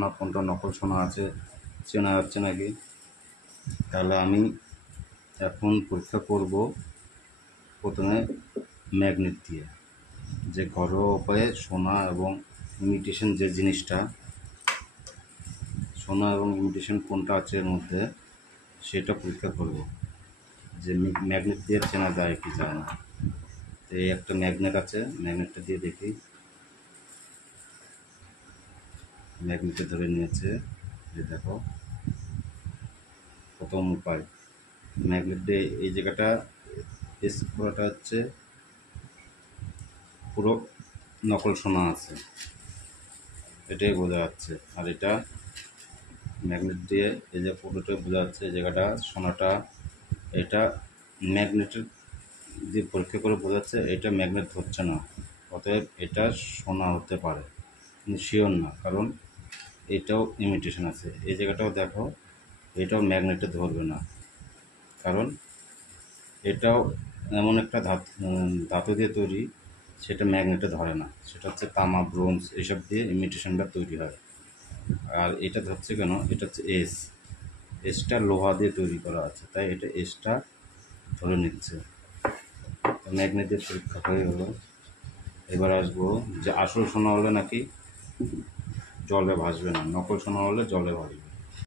না কোনটা নকল সোনা আছে চেনা যাচ্ছে নাকি। তাহলে আমি এখন পরীক্ষা করব প্রথমে ম্যাগনেট দিয়ে, যে ঘরোয়া উপায়ে সোনা এবং ইমিটেশন যে জিনিসটা, সোনা এবং ইমিটেশন কোনটা আছে এর মধ্যে সেটা পরীক্ষা করব, যে ম্যাগনেট দিয়ে চেনা যায় কি যায় না। তো এই একটা ম্যাগনেট আছে, ম্যাগনেটটা দিয়ে দেখি। ম্যাগনেটে ধরে নিয়েছে, যে দেখো প্রথম উপায় ম্যাগনেট দিয়ে এই জায়গাটা পুরোটা হচ্ছে পুরো নকল সোনা আছে, এটাই বোঝা যাচ্ছে। আর এটা ম্যাগনেট দিয়ে এই যে পুরোটা বোঝা যাচ্ছে এই জায়গাটা সোনাটা, এটা ম্যাগনেটের দিয়ে পরীক্ষা করে বোঝা যাচ্ছে এটা ম্যাগনেট ধরছে না, অতএব এটা সোনা হতে পারে, কিন্তু শিওর না, কারণ এটাও ইমিটেশন আছে। এই জায়গাটাও দেখো, এটাও ম্যাগনেটে ধরবে না, কারণ এটাও এমন একটা ধাতু দিয়ে তৈরি, সেটা ম্যাগনেটে ধরে না, সেটা হচ্ছে তামা, ব্রোঞ্জ এইসব দিয়ে ইমিটেশনটা তৈরি হয়। আর এটা ধরছে কেন, এটা হচ্ছে এসটা লোহা দিয়ে তৈরি করা আছে, তাই এটা এসটা ধরে নিচ্ছে। ম্যাগনেটের পরীক্ষা হয়ে গেলো। এবার আসবো যে আসল সোনা হলে নাকি জলে ভাসবে না, নকল সোনা হলে জলে ভাসবে।